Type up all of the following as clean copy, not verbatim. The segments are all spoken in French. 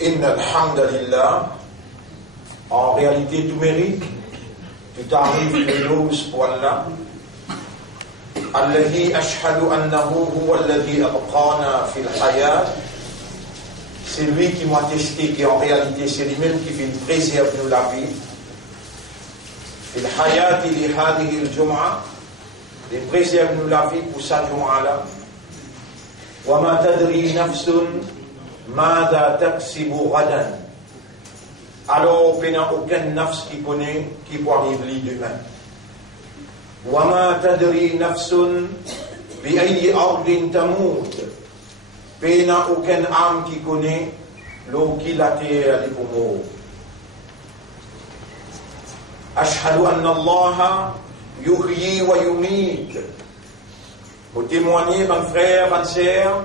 Inna alhamdulillah, en réalité tout mérite, tout arrive de l'ose pour Allah. Alladhi ashhadu annahu huwa alladhi abqana fil hayat. C'est lui qui m'a attesté qu'en réalité c'est lui-même qui fait préserver nous la vie. Fil hayat li hadhihi al-jum'a, il préserve nous la vie pour sa jum'a là. Wa ma tadri nafsun mada taksibu ghadan. Alors, il n'y a aucun nafs qui connaît qui peut arriver demain. Wa ma tadri nafsun bi ayyi ardin tamut. Il n'y a aucun âme qui connaît l'eau qui la terre pour mourir. Ashhadu anna Allah yuhyi wa yumit. Pour témoigner, mon frère, ma sœur,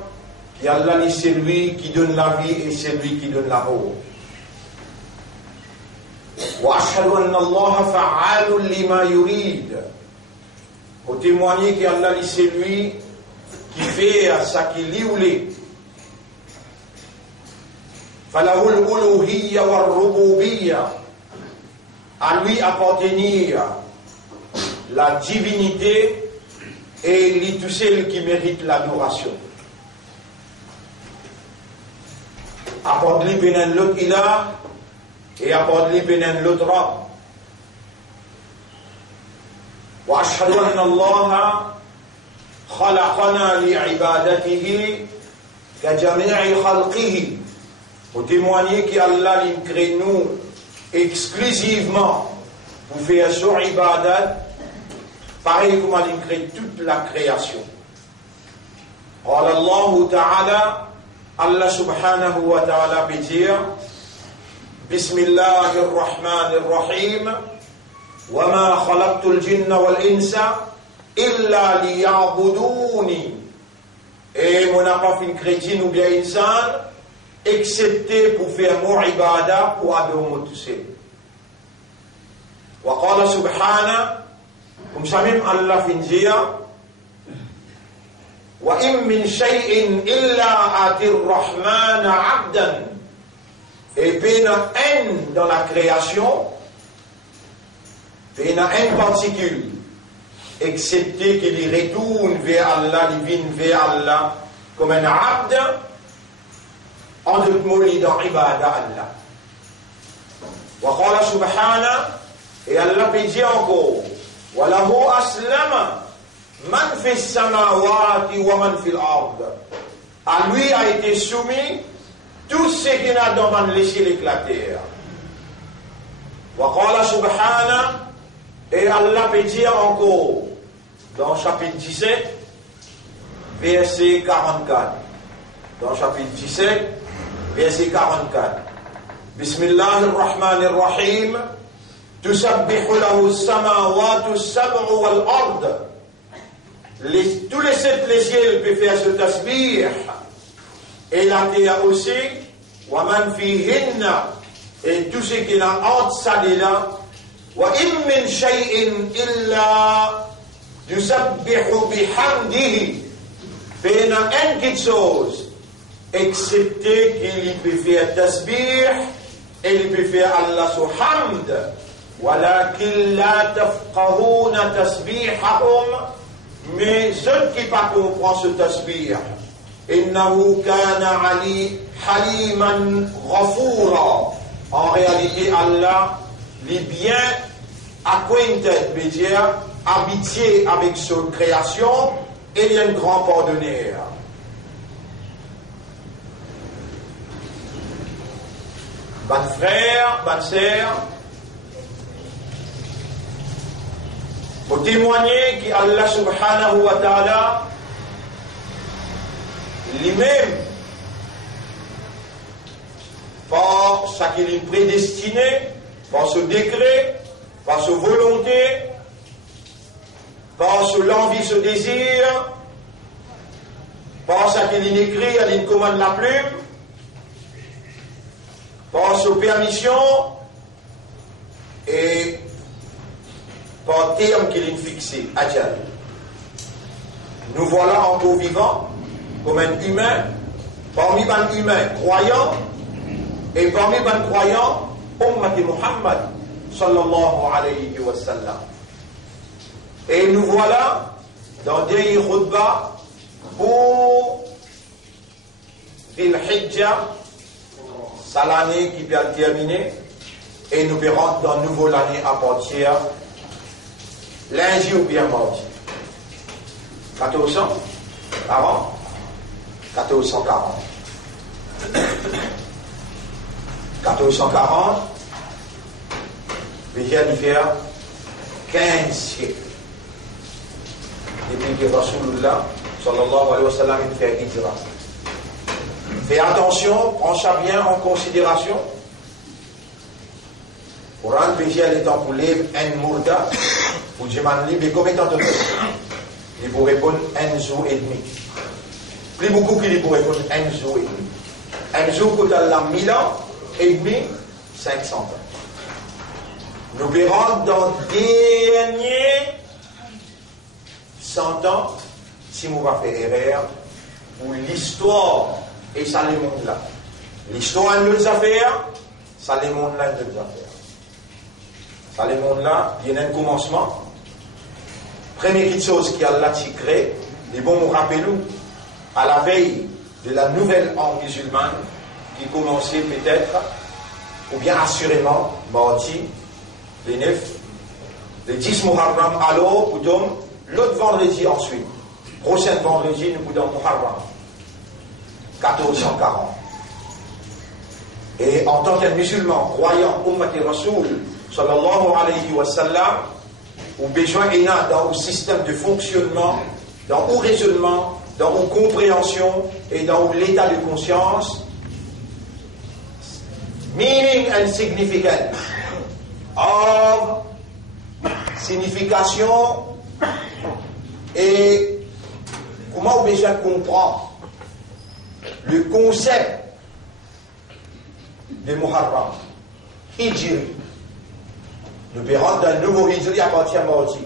qu'Allah c'est lui qui donne la vie et c'est lui qui donne la mort. Wa ashhadu anna Allah fa'alun lima yurid. Pour témoigner qu'Allah c'est lui qui fait ce qu'il voulait. Falahu al-uluhiyya wa ar-rububiyya. À lui appartenir la divinité et tout celle qui mérite l'adoration. Apporte-lui benen l'autre ilah et apporte-lui benen l'autre rab. Wa ashhadu anna Allah khalaqana li ibadatihi ka jami'i khalqihi. Pour témoigner qu'Allah nous crée nous exclusivement pour faire son ibadat, pareil comme il crée toute la création. Allah Ta'ala, Allah subhanahu wa ta'ala peut dire Bismillahir Rahmanir Rahim wa ma khalaqtul jinna wal insa illa liya'buduni. Et mon n'a pas fait chrétien ou bien insan excepté pour faire mon ibadah pour adorer mon tout seul. Wa qala subhanahu, comme ça même Allah fin dire wa in min shay'in illa atir rahman abdan. Et puis un dans la création, puis un particule, excepté qu'il y retourne vers Allah, il vient vers Allah comme un abd, en d'autres mots, il est dans ibadah Allah. Wa qala subhanahu, et Allah peut dire encore wa lahu aslama man fi samawati wa man fi al-ard. À lui a été soumis tout ce qu'il a dans les cieux et la terre. Wa qala subhanahu, et Allah peut dire encore dans chapitre 17 verset 44. Dans chapitre 17 verset 44. Bismillahir Rahmanir Rahim. Tusabbihu lahu as-samawati as-sab'u wal ard. Tous les sept les cieux peuvent faire ce tasbih. Et la terre aussi. Wa man fihinna. Et tout ce qui est entre ça et là. Wa in min shay'in illa yusabbihu bihamdihi. Il y a une petite chose, excepté qu'il peut faire tasbih et il peut faire Allah su hamd. Walakin la tafqahuna tasbihahum. Mais ceux qui ne comprennent pas ce tasbih, innahu kana haliman ghafura. En réalité, Allah est bien acquainted, veut dire habitué avec sa création. Et il y a un grand pardonneur. Mon frère, ma sœur, pour témoigner qu'Allah subhanahu wa ta'ala lui-même, par ce qu'il est prédestiné, par ce décret, par sa volonté, par l'envie, ce désir, par ce qu'il écrit, il commande la plume, par sa permission et par terme qu'il a fixé, Ajal. Nous voilà encore vivants comme un humain, parmi un humain croyant Et parmi les croyants, Ummati Muhammad, sallallahu alayhi wa sallam. Et nous voilà dans des khutbah pour Dhil Hijjah, c'est l'année qui vient de terminer, et nous verrons dans nouveau l'année à partir lundi ou bien mardi. 1400 avant 1440. 1440, déjà il fait 15 siècles. Depuis que Rasulullah sallallahu alayhi wa sallam fait hijra. Fais attention, prends ça bien en considération. Pour un pays, il est temps pour lire un mourda, pour demander mais combien de temps il vous répondre un jour et demi. Plus beaucoup qu'il vous répondre un jour et demi. Un jour coûte à 1000 ans et demi, 500 ans. Nous verrons dans les derniers 100 ans, si nous va faire erreur, où l'histoire, et ça les montre là. L'histoire de nos affaires, ça les montre là de nos affaires. Ça les montre là, il y a un commencement. Première petite chose qui a là créé, les bons nous rappelons à la veille de la nouvelle ère musulmane qui commençait peut-être, ou bien assurément, mardi, les 9, les 10 Muharram, alors, ou donc, l'autre vendredi ensuite. Prochain vendredi, nous pouvons Muharram. 1440. Et en tant que musulman, croyant, Ummati Rasoul, sallallahu alayhi wa sallam, ou besoin est là dans le système de fonctionnement, dans le raisonnement, dans la compréhension et dans l'état de conscience, meaning and significance of signification et comment on besoin comprendre le concept de Muharram, Hijri. Nous verrons d'un nouveau Hijri à partir de mardi.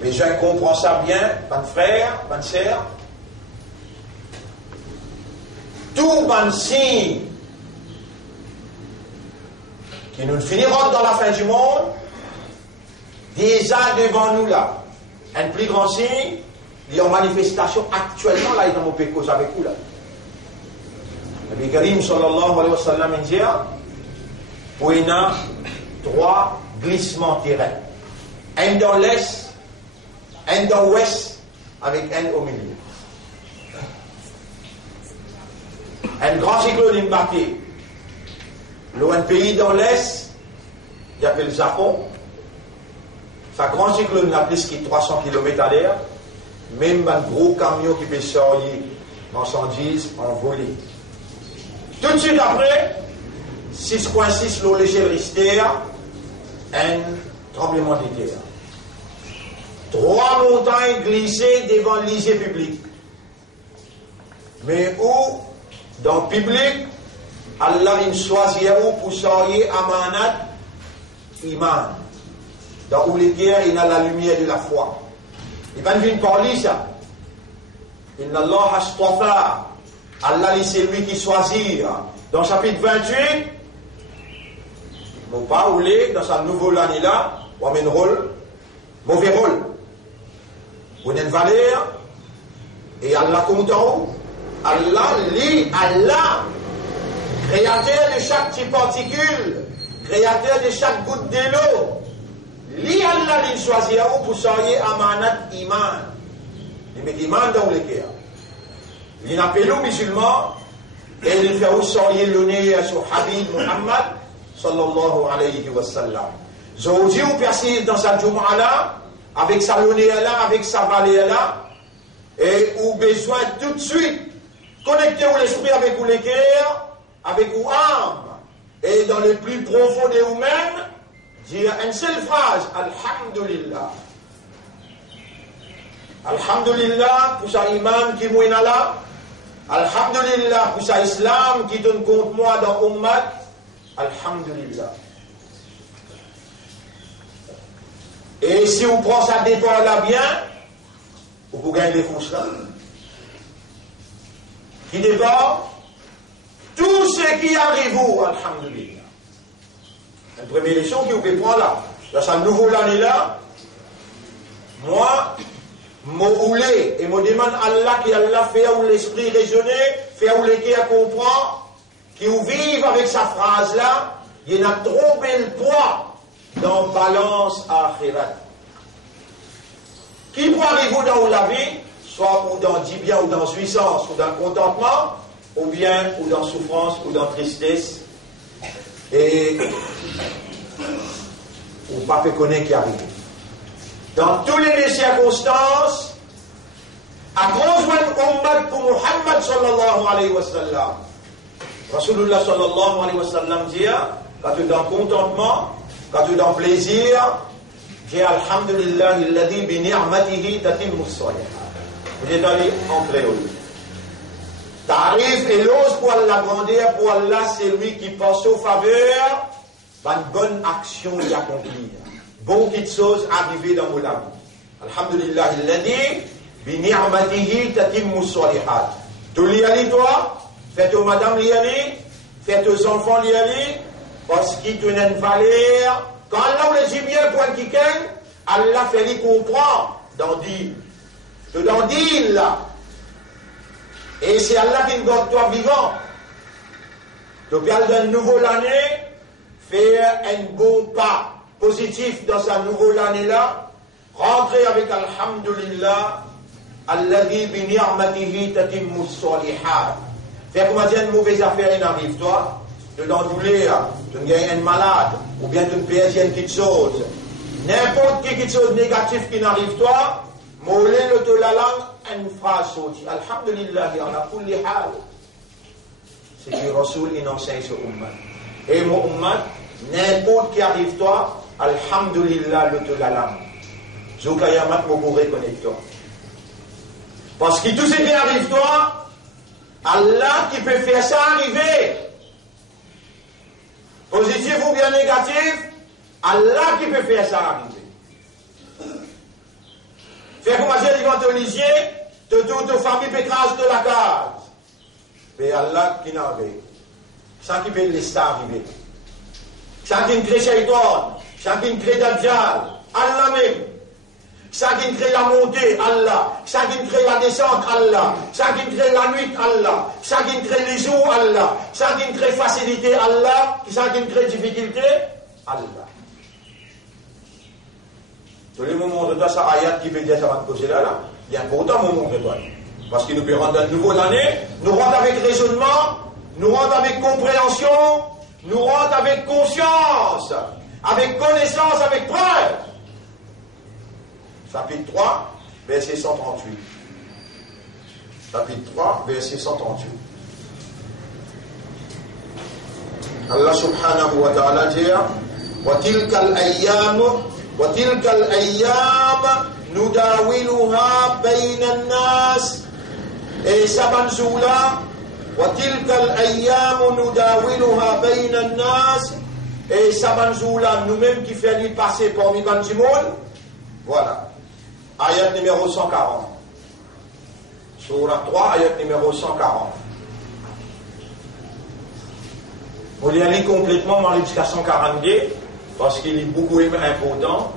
Besoin comprendre ça bien, mes frères, mes sœurs. Tout bon signe qui nous finiront dans la fin du monde, déjà devant nous là. Un plus grand signe, il y a une manifestation actuellement là, dans mon pécos avec vous là. Le Karim sallallahu alayhi wa sallam dit, où il y a 3 glissements terrain. Un dans l'est, un dans l'ouest, avec un au milieu. Un grand cyclone embarqué. L'un pays dans l'est, il appelle le Japon. Un grand cyclone a plus que 300 km à l'heure. Même un gros camion qui peut sortir marchandises envolées. Tout de suite après, 6,6 l'eau légère Richter, un tremblement de terre. 3 montagnes glissées devant le lycée public. Mais où, dans le public, Allah il choisit où pour sortir amanat, iman. Dans où les guerres, il y a la lumière de la foi. Il va venir parler ça. Inna Allah astafa. Allah c'est lui qui choisit. Dans le chapitre 28, mon pas oublier dans sa nouvelle année là, on a un rôle, mauvais rôle. On a une valeur, et Allah compte en haut. Allah, créateur de chaque petite particule, créateur de chaque goutte de l'eau. Li Allah il choisit pour sortir amanat iman. Il met iman dans le cœur. Il appelle aux musulmans et il fait aussi sortir le nez sur Habib Muhammad sallallahu alayhi wa sallam. Aujourd'hui, on persiste dans sa Jumu'ah là, avec sa lunée là, avec sa vallée là, et on besoin tout de suite connecter l'esprit avec le cœur, avec l'âme, et dans le plus profond de vous-même, dire une seule phrase, Alhamdulillah. Alhamdulillah pour sa iman qui mouine là. Alhamdulillah pour sa islam qui donne compte moi dans Ummat. Alhamdulillah. Et si on prend ça départ là bien, vous gagnez les fourches là. Qui départ? tout ce qui arrive, alhamdulillah. La première leçon que vous pouvez prendre là, dans ce nouveau année là, moi, m'oulé et me demande Allah qui Allah fait où l'esprit raisonner, fait où l'équipe comprend, qui vous vive avec sa phrase là, il y a trop bel poids dans balance akhirat. Qui peut arriver dans la vie, soit ou dans bien ou dans jouissance, ou dans contentement, ou bien ou dans souffrance, ou dans tristesse, et ou pas fait connaître qui arrive. Dans toutes les circonstances, à rejoindre Ummat pour Muhammad sallallahu alayhi wa sallam. Rasulullah sallallahu alayhi wa sallam dit, quand tu es dans contentement, quand tu es dans plaisir, dis alhamdulillah alladhi bi ni'matihi tatimmu as-salihat. Vous êtes allé en créole. T'arrives et l'ose pour la grandeur, pour Allah, c'est lui qui pense aux faveurs, une bonne action y accomplir. Bon petites choses arrivées dans mon vie. Alhamdulillah alladhi bi ni'matihi tatimmu as-salihat. Tu l'y allez toi, faites aux madame l'y allez, faites aux enfants l'y allez, parce qu'ils te n'ont valeur. Quand Allah vous les dit bien pour un quelqu'un, Allah fait lui comprendre dans dire. Dans dire là. Et c'est Allah qui garde toi vivant. Tu peux aller dans une nouvelle année, faire un bon pas positif dans sa nouvelle année là, rentrer avec alhamdulillah, alladhi bi ni'matihi tatimmu as-salihat. Faire comment dire une mauvaise affaire il arrive toi. De l'endouleur, tu gagnes un malade, ou bien tu perds une petite chose. N'importe quelle chose négative qui n'arrive toi, moulé le de la langue, une phrase sortie. Alhamdulillah, on a kulli hal. C'est que Rasoul il enseigne ce ummat. Et mon ummat, n'importe qui arrive toi, alhamdulillah le de la langue. Zoukayamat vous pourrez connaître toi. Parce que tout ce qui arrive toi, Allah qui peut faire ça arriver. Positif ou bien négatif, Allah qui peut faire ça arriver. Faire comme j'ai dit quand Olivier, toute famille peut craser de la case. Mais Allah qui n'a pas. Ça qui peut laisser arriver. Ça qui crée Shaitan, ça qui crée Dajjal, Allah même. Ça qui crée la montée, Allah. Ça qui crée la descente, Allah. Ça qui crée la nuit, Allah. Ça qui crée les jours, Allah. Ça qui crée facilité, Allah. Ça qui crée difficulté, Allah. Tous les moments de toi, ça ayat qui veut dire ça va te poser là, il y a pourtant moment de toi. Parce qu'il nous peut rendre un nouveau année, nous rendre avec raisonnement, nous rendre avec compréhension, nous rendre avec conscience, avec connaissance, avec preuve. Chapitre 3, verset 138. Chapitre 3, verset 138. Allah subhanahu wa ta'ala dit وَتِلْكَ الْأَيَّامِ نُدَاوِلُهَا بَيْنَ النَّاسِ. Et Sabanzoula, وَتِلْكَ الْأَيَّامِ نُدَاوِلُهَا بَيْنَ النَّاسِ. Et Sabanzoula, nous-mêmes qui faisons lui passer parmi le monde. Voilà. Ayat numéro 140. Surah 3, ayat numéro 140. On l'y aller complètement jusqu'à 142, parce qu'il est beaucoup important.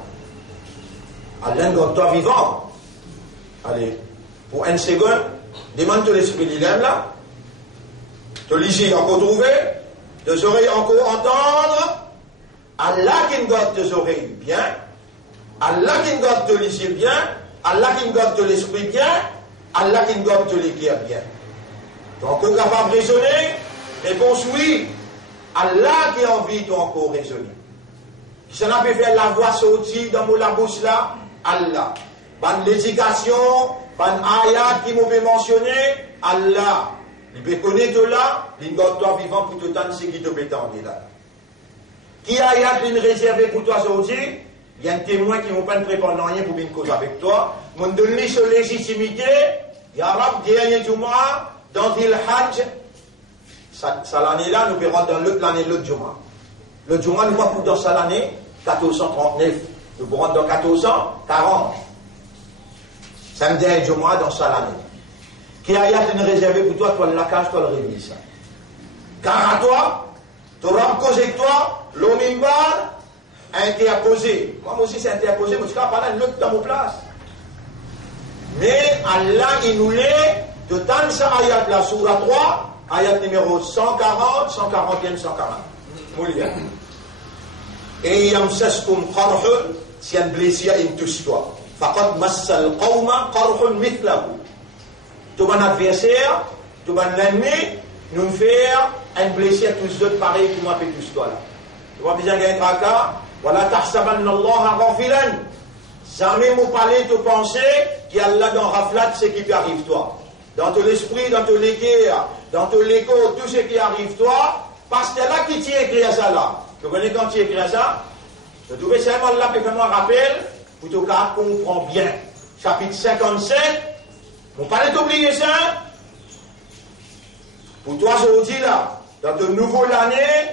Allah nous toi vivant. Allez, pour une seconde, demande l'esprit dilemme là. Te lisez encore trouver, tes oreilles encore entendre. Allah qui nous garde tes oreilles bien. Allah qui nous garde tes lisez bien. Allah qui nous garde l'esprit bien. Allah qui nous garde l'équerre bien. Donc on est capable de raisonner. Réponse oui. Allah qui a envie de encore raisonner. Si on a pu faire la voix sortie dans la bouche là, Allah. Ban l'éducation, ban ayat qui m'ont mentionné, Allah. Il peut connaître là, il garde toi vivant pour tout temps ce qui te pétendre là. Qui ayat une réservé pour toi sortir? Il y a un témoin qui ne va pas te préparer rien pour une cause avec toi. Mon donner sur légitimité, Ya Rab, dernier Jumu'ah, dans le Hajj, ça l'année là, nous verrons dans l'année l'autre Jumu'ah. Le Jumu'ah, nous voyons dans cette année, 1439. Nous verrons dans 1440. Samedi et Jumu'ah dans cette année. Qui a une réservé pour toi, toi la cage, toi le réveil ça. car à toi, tu auras causé que toi, l'omimbar, interposé. Moi aussi, c'est interposé, mais tu vas parler de l'autre dans mon place. Mais Allah, il nous l'est de tant ça ayat la Surah 3, ayat numéro 140, 141, 140. Moulia. Et yamsaskum qarhun, si un blessé in touche-toi. Faqad massal qawma qarhun mithlahu. Tout mon adversaire, tout mon ennemi, nous faire un blessé à tous autres pareil que moi, fait touche-toi là. Tu vois bien qu'il y a un tracas, voilà, tahsabanna Allah ghafilan. Jamais vous parlez, vous pensez qu'il y a là dans Raflat ce qui arrive toi. Dans ton esprit, dans ton équerre, dans ton écho, tout ce qui arrive toi, parce que c'est là qui t'y écrit ça là. Tu connais quand tu écris ça? Tu trouves seulement là, puis fais-moi rappel, pour que tu comprends bien. Chapitre 57, vous parlez d'oublier ça? Pour toi, je dis là, dans de nouveau l'année,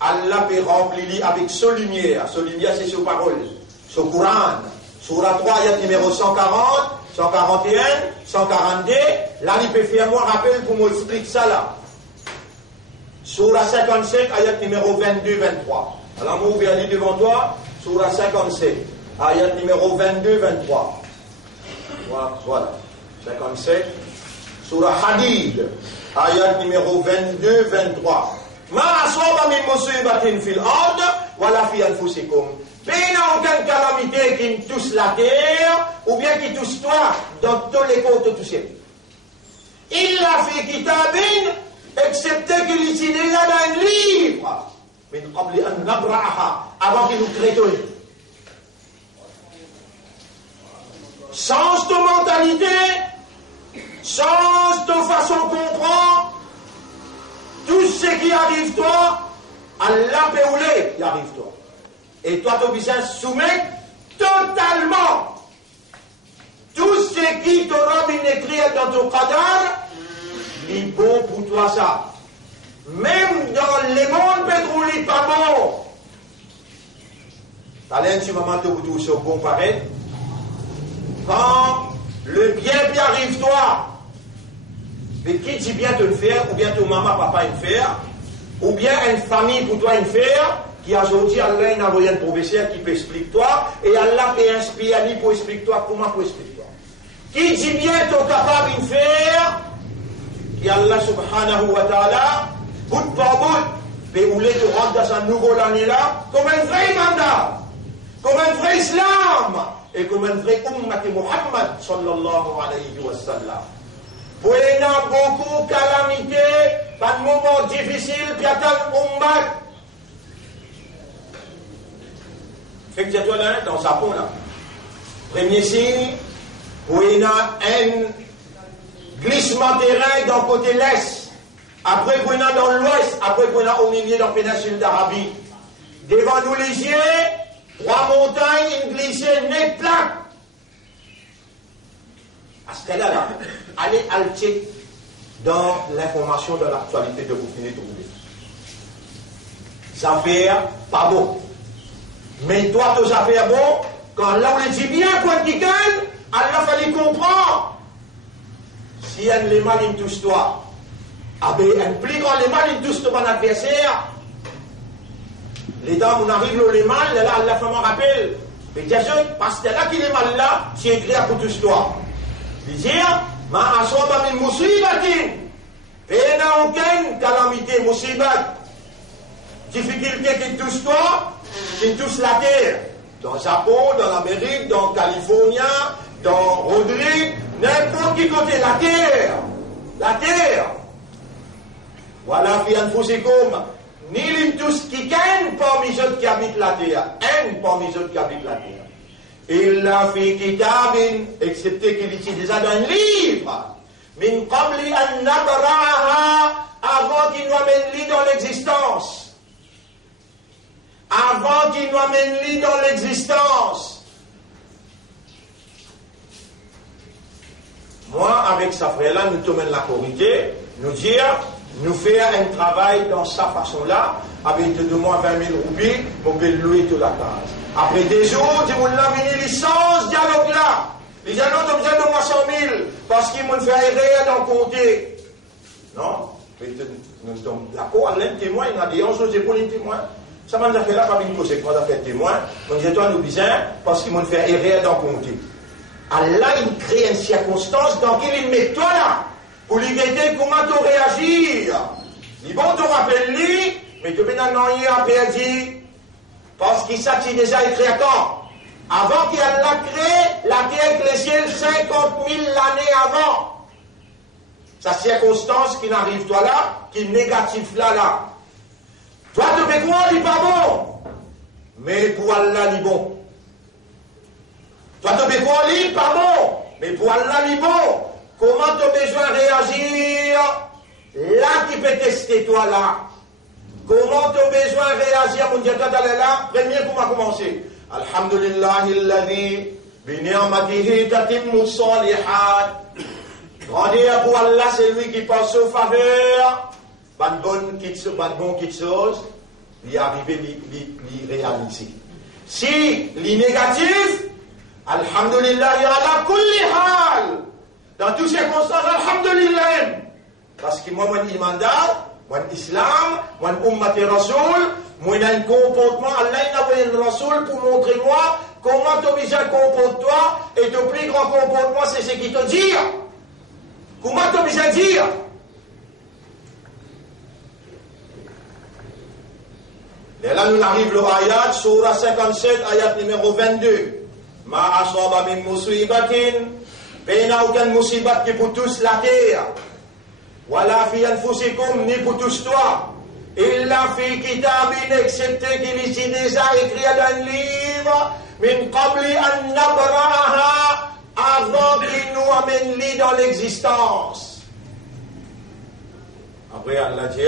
Allah peut remplir avec sa lumière. Sa lumière, c'est ses paroles, son Coran. Surah 3, ayat numéro 140, 141, 142. Là, il peut faire moi rappel pour m'expliquer ça là. Surah 57, ayat numéro 22, 23. Alors, moi, ouvert aller devant toi. Surah 57, ayat numéro 22, 23. Voilà. 57. Surah Hadid, ayat numéro 22, 23. Ma aswaba min musibatin fil ard, wala fi anfusikum. Mais il n'y a aucune calamité qui me touche la terre, ou bien qui touche toi, dans tous les côtés touchés. Il l'a fait kitabin, excepté qu'il est déjà dans un livre. Mais avant qu'il nous crée tout. Change de mentalité, change de façon de comprendre. Tout ce qui arrive toi, Allah peut rouler, il arrive toi. Et toi, tu as besoin de soumettre totalement tout ce qui t'aura bien écrit dans ton qadar, il est bon pour toi ça. Même dans les mondes, Pedro, il n'est pas bon. T'as si maman te vous touche au bon pareil. Quand le bien arrive toi, mais qui dit bien te le faire, ou bien ton maman, papa le faire, ou bien une famille pour toi le faire, qui a aujourd'hui Allah a envoyé un professeur qui peut expliquer toi, et Allah peut inspirer pour expliquer toi, comment pour expliquer toi. Qui dit bien tu es capable de faire, qui Allah subhanahu wa ta'ala, bout par bout, peut rouler te rendre dans un nouveau année là, comme un vrai mandat, comme un vrai islam, et comme un vrai ummat Muhammad sallallahu alayhi wa sallam. Pour il y a beaucoup de calamités, pas de moments difficiles, puis attendre ummat. Fait que tu as là, dans sa peau là. Premier signe, où il y a un glissement terrain dans le côté l'est. Après, il y a dans l'ouest. Après, il y a au milieu dans la péninsule d'Arabie. Devant nous les yeux, 3 montagnes, une glissée net plat. À ce cas-là, là, allez alter dans l'information de l'actualité de vous finir trouver. Ça fait pas bon. Mais toi, tes affaires bon, quand là on les dit bien, quoi qu'il gagne, Allah fallait comprendre. Si un les mal, il touche toi, ah ben, un plus grand les mal, il touche ton adversaire. Les dames, on arrive les mal, là, Allah fait m'en rappel. Mais bien sûr, parce que là qu'il est mal là, c'est écrit à touche toi. Il dit, ma aswaba min musibatin, et il n'y a aucune calamité, musibat, difficulté qui touche toi, qui touche la terre. Dans le Japon, dans l'Amérique, dans la Californie, dans Rodrigue, n'importe qui côté, la terre. La terre. Voilà, fi anfusikum. Ni l'im tous qui gagnent parmi ceux qui habitent la terre. Un parmi ceux qui habitent la terre. Il a fait kitabin, excepté qu'il est déjà dans un livre. Min qabli an nabra'aha, avant qu'il nous amène dans l'existence. Avant qu'il nous amène dans l'existence. Moi, avec sa frère-là, nous te la corriger, nous dire, nous faire un travail dans sa façon-là, avec de moins 20 000 roupies, pour que louer toute la case. Après des jours, ils m'ont amené licence, dialogue-là. Les gens ont besoin de moi 100 000, parce qu'ils m'ont fait errer dans le comté. Non. nous sommes d'accord, l'un témoin, il a des gens qui pour les témoins. Ça m'a fait là, comme une cause, quand on a fait témoin, on dit, toi, nous disons, parce qu'ils m'ont fait erreur dans le compte. Allah, il crée une circonstance dans laquelle il met toi là, pour lui guetter comment tu réagis. Il bon, tu rappelles lui, mais tu peux dans rien à perdu, parce qu'il s'est déjà écrit à temps. Avant qu'il Allah crée la terre et les ciels 50 000 années avant. Sa circonstance qui n'arrive toi là, qui est négatif là. Toi, tu peux croire, il n'est pas bon. Mais pour Allah, il est bon. Toi, tu peux croire, il n'est pas bon. Mais pour Allah, il est bon. Comment tu as besoin de réagir? Là, qui peut tester toi là. Comment tu as besoin de réagir? Mon Dieu, toi, t'allais là. Premier, comment commencer? Alhamdulillah, alladhi, bi ni'matihi tatimmu salihat. Grandeur pour Allah, c'est lui qui passe aux faveurs. Pas de bonne petite chose, il arrive, il réaliser. Si il est négatif, alhamdulillah, il y a la kulli hal. Dans toutes ces circonstances, alhamdulillah. Parce que moi, mon imandat, mon islam, mon ummati rasoul, moi, il y a un comportement, Allah, il a envoyé un rasoul pour montrer moi comment tu as besoin de comporter-toi, et ton plus grand comportement, c'est ce qu'il te dit. Comment tu as besoin de dire? Et là, nous arrive le ayat, surah 57, ayat numéro 22. Ma asaba min musibatin, il n'y a aucune musibat qui pour tous la terre. Wala fi anfusikum, ni pour tous toi. Illa fi kitabin, excepté qu'il est ici déjà écrit dans un livre, min qabli an nabra'aha, avant qu'il nous amène lui dans l'existence. Après, Allah dit,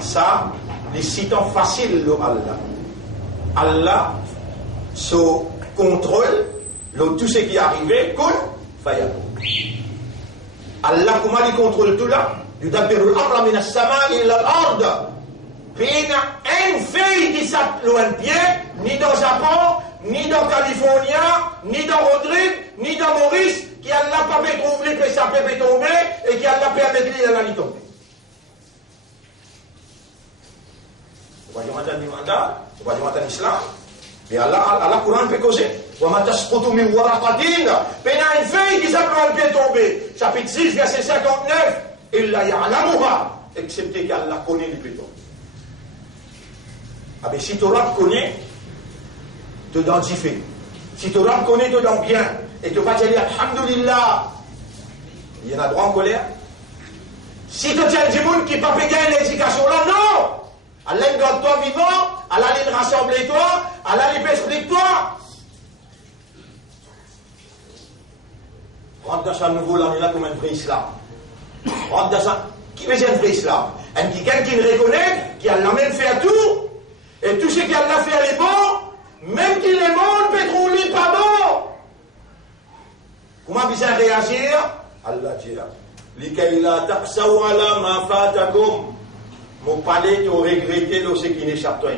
ça, les citants faciles de Allah. Allah se contrôle tout ce qui est arrivé, kun fayakun. Allah, comment il contrôle tout là? Il dabbiru al-amra min as-sama'i ila al-ard. Puis il y a un feuille qui s'appelle un pied, ni dans Japon, ni dans Californie, ni dans Rodrigue, ni dans Maurice, qui a la pas fait trouver, que ça peut tomber, et qui a la permis de la tomber. Vous voyez maintenant le mandat, vous voyez maintenant l'islam, et Allah, Coran peut causer. Vous voyez maintenant min waraqatin, puis il y a une feuille qui s'appelle un pied tombé, chapitre 6, verset 59, illa ya'lamuha, excepté qu'Allah connaît les pieds tombés. Ah ben si Torah connaît, te donne fait. Si Torah connaît, te donne bien. Et tu vas te dire, alhamdulillah, il y en a droit en colère. Si tu tiens du monde qui n'a pas payé l'éducation là, non! Allah garde toi vivant, Allah il rassemble toi, Allah il explique toi. Rentre dans ce nouveau là, on est là comme un vrai islam. Rentre dans ça. Qui veut dire un vrai islam? Quelqu'un qui le reconnaît, qui a la même fait à tout. Et tout ce qu'il a fait est bon, même qu'il est bon, Pétrou n'est pas bon. Comment bien réagir? Allah dit, Likaila taqsaw ala ma fatakum. Mon palais te regretter ce qui n'échappe toi.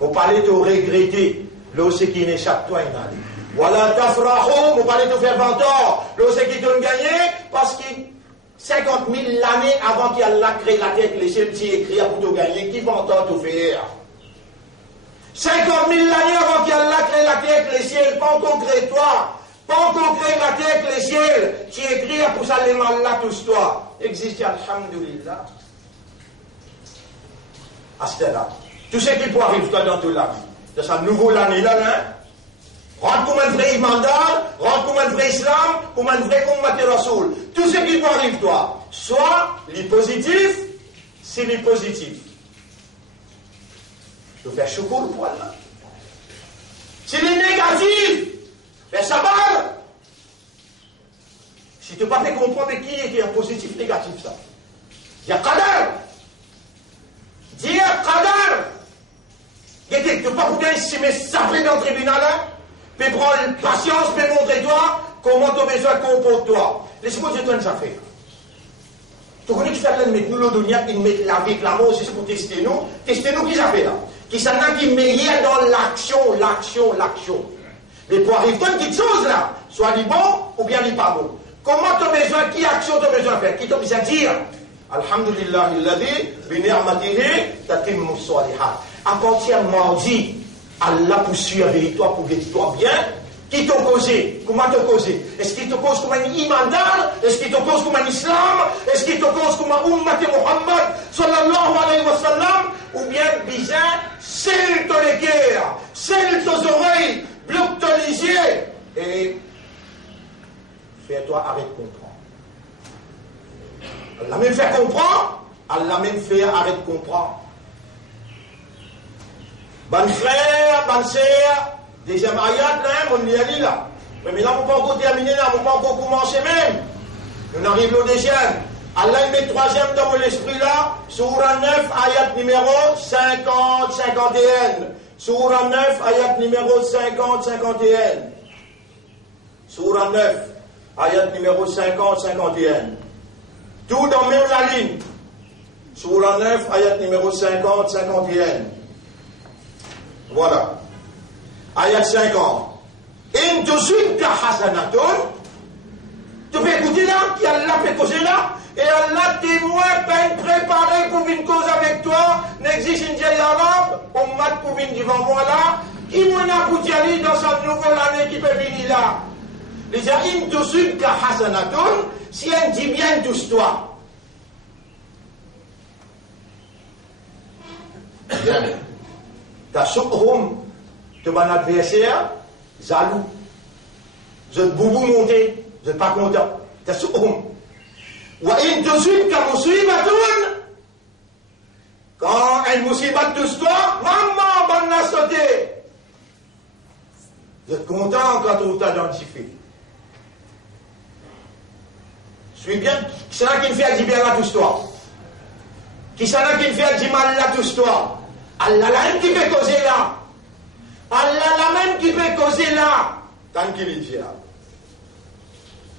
Mon palais te regretter ce qui n'échappe toi. Voilà tafrahu, mon palais te faire 20 ans, ce qui te gagné, parce que 50 000 années avant qu'il a créé la terre, les ciels t'y écrit pour te gagner, qui va entendre te faire? 50 000 années avant qu'il a créé la terre, les ciels, pas encore créé toi, pas encore créé la terre, les ciels, t'y écrit pour ça les mal là, tous toi. Existe, alhamdulillah. À ce là, tout ce qui peut arriver toi dans toute la vie, de sa nouvelle année là, rentre comme un vrai imandat, rentre comme un vrai islam, comme un vrai combattant rasoul. Tout ce qui peut arriver toi, soit les positifs, c'est les positifs. Je fais choukour pour Allah. Si les négatifs, fais sabar. Si tu n'as pas fait comprendre qui était un positif, négatif, ça. Il y a qadar. Dis qadar. Tu ne peux pas pouvoir estimer ça dans le tribunal, puis prendre patience, puis montrer-toi comment tu as besoin de comporter-toi. Laisse-moi dire une affaire. Tu connais que certains mettent nous l'odonia, ils mettent la vie, la mort, c'est pour tester nous. Tester nous, qui ça fait là? Qui s'en a qui meilleur dans l'action. Mais pour arriver à une petite chose là, soit du bon ou bien du pas bon. Comment tu as besoin, qui action tu as besoin de faire? Qui t'a besoin de dire? Alhamdulillah, alladhi, bi ni'matihi, tatimmu salihat. À partir de mardi, Allah poursuit avec toi pour que tu sois bien. Qui t'a causé? Comment t'a causé? Est-ce qu'il te cause comme un imandal? Est-ce qu'il te cause comme un islam? Est-ce qu'il te cause comme un ummat Muhammad sallallahu alayhi wa sallam? Ou bien bizarre, scelle ton guerres, scelle tes oreilles, bloque ton les yeux et fais-toi arrête de comprendre. Allah même fait comprendre, Allah même fait arrête de comprendre. Bon frère, bonne sœur, deuxième ayat, là, on y est là. Mais là, on ne peut pas encore terminer là, on ne peut pas encore commencer même. On arrive au deuxième. Allah met troisième dans l'esprit là, Surah 9, ayat numéro 50, 51. Surah 9, ayat numéro 50, 51. Surah 9, ayat numéro 50, 51. Tout dans même la ligne. Surah 9, ayat numéro 50, 51. Voilà. Ayat 50. In tusibka hasanatun. Tu peux écouter là, qui Allah fait causer là, et Allah témoin peine préparé pour une cause avec toi, n'existe une vieille arabe, on m'a pour venir devant moi là, qui m'en a pour dire dans sa nouvelle année qui peut venir là. Les gens, in tusibka hasanatun, si elle dit bien tous toi. Bien. Ta soukroum de mon adversaire, jaloux. Je te boubou monter, je ne suis pas content. Ta soukroum. Wa in tusibka musibatun, quand elle musibat touche toi, maman, bonne la sauter. Vous êtes content quand on t'a identifié. Suis bien, qui c'est là qui me fait dire bien la touche toi? Qui c'est là qui me fait dire mal la touche toi? Allah la même qui peut causer là. Allah la même qui peut causer là. Tant qu'il est dit.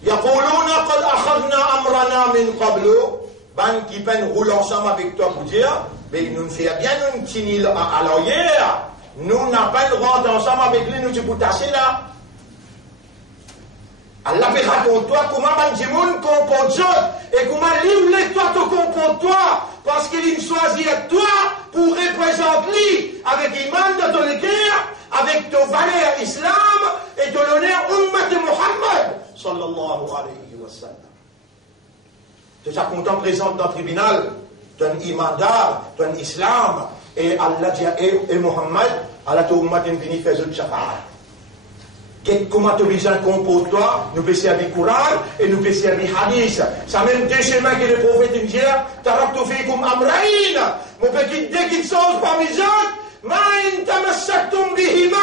يقولون قد أخذنا أمرنا من قبل. Ban qui peine roule ensemble avec toi pour dire, mais nous ne faisons bien une tinille à l'arrière. Nous n'avons pas le droit ensemble avec lui, nous tu peux tasser là. Allah peut raconter toi comment Banjimoun comporte et comment livre toi te comporte toi parce qu'il choisit toi pour représenter lui avec l'iman de ton guerre, avec ton valeur islam et ton honneur ummat de Muhammad sallallahu alayhi wa sallam. Tu es content présent dans le tribunal, tu as un imandar, tu as un islam et Allah dit et Muhammad, Allah te ummat in vini fait de shafa'a. Comment tu besoin de comporte-toi, nous pouvons servir le Coran et nous pouvons servir le Hadith. Ça même deux chemins que le prophète me dit, taraktu fikum amrayn, mon petit dès qu'il change parmi les autres, ma in tamassaktum bihima,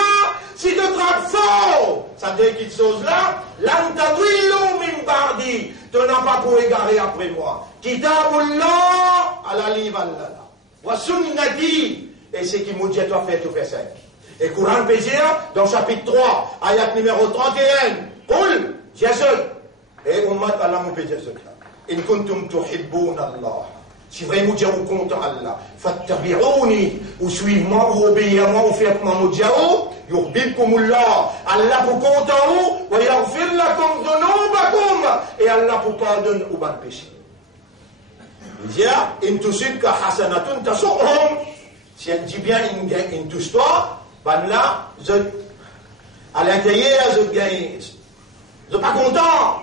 si tu trappes fort, ça dès qu'il change là, lan tadwillu min ba'di, tu n'as pas pour égarer après moi. Kitabullah, ala livre Allah. Wa sunnati, et c'est qui m'a dit, toi fais, tu fais ça. Et Coran peut dire, dans chapitre 3, ayat numéro 31, Qul, Jésus. Et ummat Allah m'a peut dire ça. In kuntum tuhibbun Allah. Si vraiment vous compte Allah, fattabi'ouni, ou suivez-moi, ou obéissez-moi, ou faites-moi mon diao, yuhbibkumullah. Allah pour compte en vous, wa yaghfir lakum dhunubakum. Et Allah pour pardonner ou ban péché. Il dit, in tusibka hasanatun tasu'hum. Si elle dit bien, in touche toi, ben là, à l'intérieur, je gagne. Je suis pas content.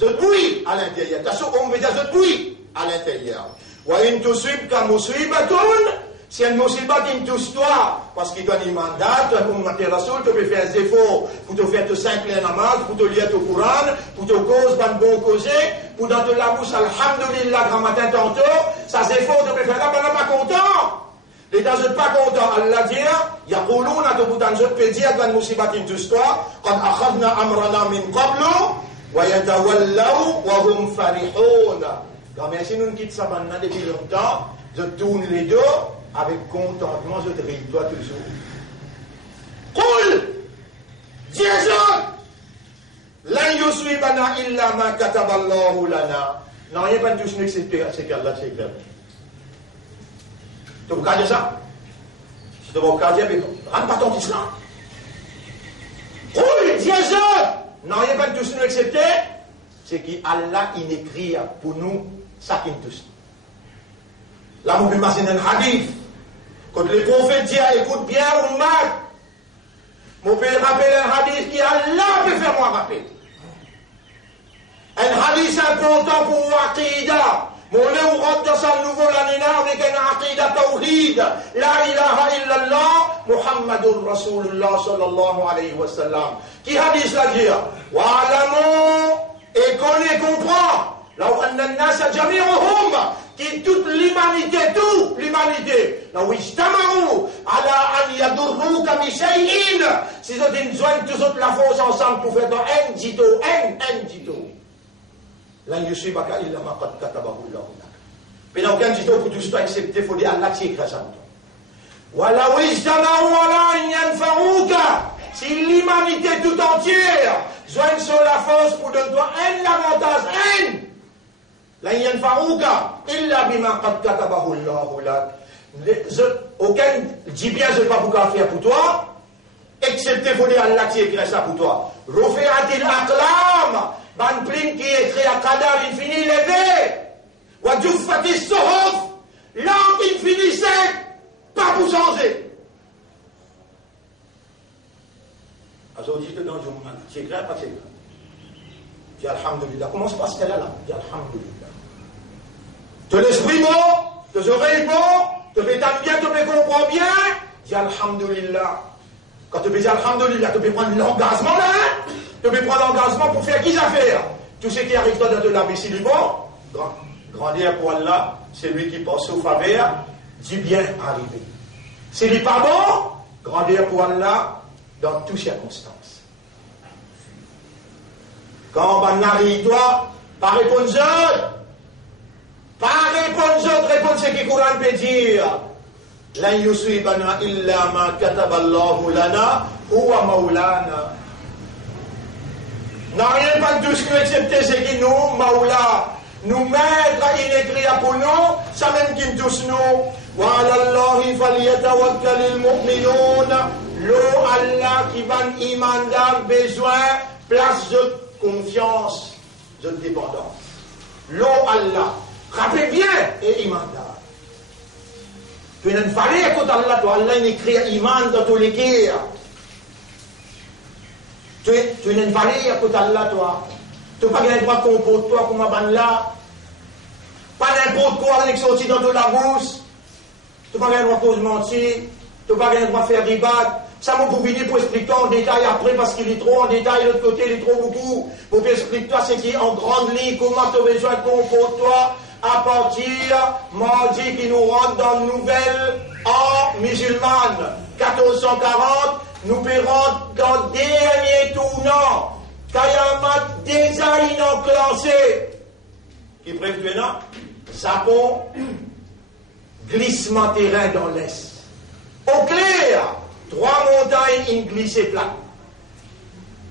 Je bouille à l'intérieur. T'as ce qu'on veut dire, je bouille à l'intérieur. Wa in tusibka musibatun, si une musibat qui touche toi, parce qu'il donne un mandat, tu as comme Maté Rasoul, tu peux faire des efforts pour te faire te 5 clés namaz, pour te lire au Coran, pour te cause, dans bon causer, pour dans te la bouche, alhamdulillah, grand matin tantôt, ça c'est efforts, tu peux faire là, ben là, pas content. Les gens ne sont pas contents. Allah dit, yaquluna to boutan je peux dire dans musibatin touche toi, qad akhadna amrana min qablu, wa yatawallaw wa hum farihun. Quand même, si nous ne quittons ça maintenant depuis longtemps, je tourne les deux avec contentement, je te ris, toi toujours. Qul, Jésus, lan yusibana illa ma kataballahu lana. Non, il n'y a pas de touche que c'est qu'Allah, c'est clair. Tu veux dire ça? Si tu veux dire, rentre pas ton islam. Oui, Jésus! Non, il n'y a pas de tout accepté. c'est qu'Allah il écrit pour nous ça qui nous touche. Là, vous pouvez imaginer un hadith. Quand les prophètes disent, écoute bien, ou mal, vous pouvez rappeler un hadith qui Allah peut faire moi rappeler. Un hadith important pour Aqida. Mon on rentre dans un nouveau l'année avec un Aqida Tawhid. La ilaha illallah, Muhammadur Rasulullah sallallahu alayhi wa sallam. Qui hadith la dire? Wa'alamu, et qu'on comprend. Là où an-nasa jami'uhum, qui toute l'humanité, là où ijtama'u ala an yadurruka bi shay'in, si vous avez besoin de tous autres la force ensemble pour faire un dito. Là, yusibaka illa ma qad katabahu Allah lak. Mais dans aucun dito pour tout ça accepter, il faut dire Allah qui écrit ça. Wa law ijtama'u ala an yanfa'uka, si l'humanité tout entière joigne sur la force pour donner toi un avantage, la yanfa'uka illa bima qad katabahu Allah lak. Aucun dit bien je ne vais pas pouvoir faire pour toi, excepté faut dire Allah qui écrit ça pour toi. Rufi'atil aqlam, ban plume qui écrit à qadar infini levé. Wa juffatis suhuf, l'encre infini sec, pas pour changer. Alors dit dans le monde, c'est grave, pas c'est grave. Dis alhamdulillah. Comment se passe-t-elle là? Dis alhamdulillah. De l'esprit bon, de l'oreille bon, de t'aimes bien, de me comprends bien, dis alhamdulillah. Quand tu peux dire alhamdulillah, tu peux prendre l'engagement là, tu peux prendre l'engagement pour faire qui affaire. Tout ce qui arrive dans de la vie, c'est du bon. Grandir pour Allah, c'est lui qui pense au faveur, dit bien arrivé. S'il n'est pas bon, grandir pour Allah dans toutes circonstances. Quand on arrive, toi, pas répondre répondre ce que le Coran peut dire. La yusibana illa ma kataballahu lana huwa maulana. N'a rien pas de tout ce que excepté ce qui nous, maula, nous mettre à écrire pour nous, ça même qui nous touche nous. Wa ala Allahi falyatawakkalil mu'minun. L'eau Allah qui va iman besoin, place de confiance, de dépendance. L'eau Allah. Rappelez bien, et iman. Tu n'as pas à côté d'Allah, toi, Allah écrit iman dans tous les cas. Tu n'as pas à côté d'Allah, toi. Tu n'as pas le droit qu'on compte toi comme un là. Pas n'importe quoi avec sorti dans la bouche. Tu n'as pas le droit qu'on se mentir. Tu n'as pas le droit de faire des bagues. Ça m'a pour venir pour expliquer en détail après parce qu'il est trop en détail, l'autre côté il est trop beaucoup. Pour expliquer toi ce qui est en grande ligne, comment tu as besoin de comprendre toi à partir mardi qui nous rentre dans une nouvelle ère musulmane. 1440, nous pérons dans le dernier tournant. Kayamat déjà enclenché. Qui prévu maintenant? Japon, glissement terrain dans l'Est. Au clair, 3 montagnes glissées plat.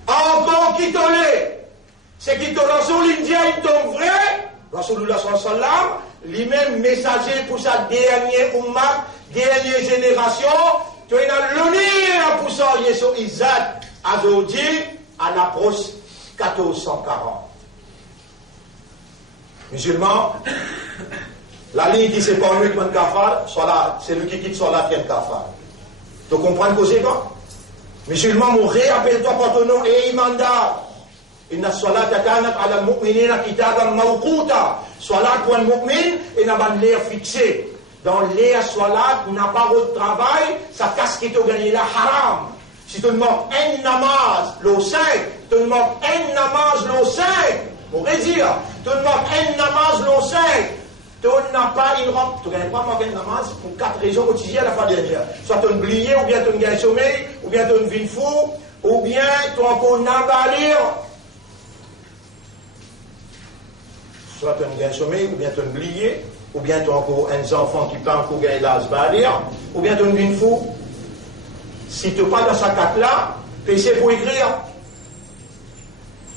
Encore qui tolé. C'est qui tolé sur l'Indien, il tombe vrai. Rasulullah sallam, lui-même messager pour sa dernière ummat, dernière génération, tu as l'honneur pour ça, Yeso Isaac, aujourd'hui, à l'approche 1440. Musulmans, la ligne qui sépare lui de kafar, c'est lui qui quitte Salat qui est kafar. Tu comprends que c'est quoi? Musulmans, mon réappelle-toi par ton nom et imandar. Inna salata kanat ala mu'minina kitaban mawquta. Salat pour un mu'min, il n'a pas l'air fixé. Dans l'air salat, il n'a pas de travail, ça casse qui t'a gagné la haram. Si tu demandes un namaz, le 5, tu demandes un namaz, le 5, on va dire, tu demandes un namaz, le 5, tu n'as pas une rampe, tu ne gagnes pas un namaz pour 4 raisons que tu dis à la fin dernière. Soit tu as oublié, ou bien tu as gagné sommeil, ou bien tu as une vie fou, ou bien tu as encore un abalir. Soit tu as gagné sommeil, ou bien tu as oublié, ou bien tu as encore un enfant qui peut encore gagner l'âge balir, ou bien tu as une vie fou. Si tu pas dans sa carte là, tu essaies pour écrire.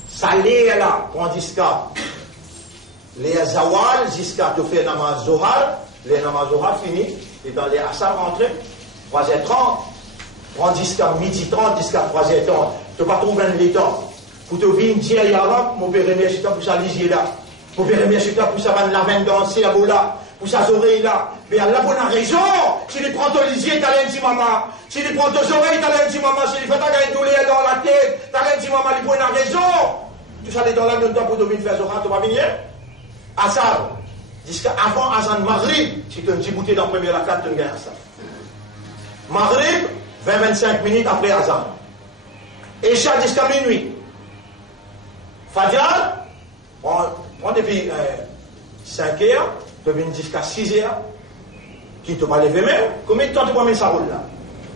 Ça l'est là, pour un disca. Les zawal, jusqu'à tu fais namaz zohar, les namaz zohar fini, et dans les asar rentrés, 3h30, prends jusqu'à midi 30, jusqu'à 3h30. Tu ne peux pas trouver les temps. pour te venir dire, ya Rab, mon père remercie toi pour sa lisier là. Mon père remercie toi pour sa vanne la veine dans le cerveau là. Pour sa oreilles là. Mais Allah pour la raison. Si il prend ton lisier, t'as un petit maman. Si il prend tes oreilles, t'as un petit maman. Si il fait ta douleur dans la tête, t'as un petit maman, il prend la raison. Tout ça, dans la même temps pour devenir faire Zohar, tu vas venir. Asar. Jusqu'à avant Azan Maghrib, si tu as une petite bouteille dans la première rakat, tu gagnes ça. Maghrib, 20-25 minutes après Azan. Isha jusqu'à minuit. Fajr, on depuis 5 heures, tu viens jusqu'à 6 heures, qui te va lever même. Combien de temps tu vas mettre ça roule là?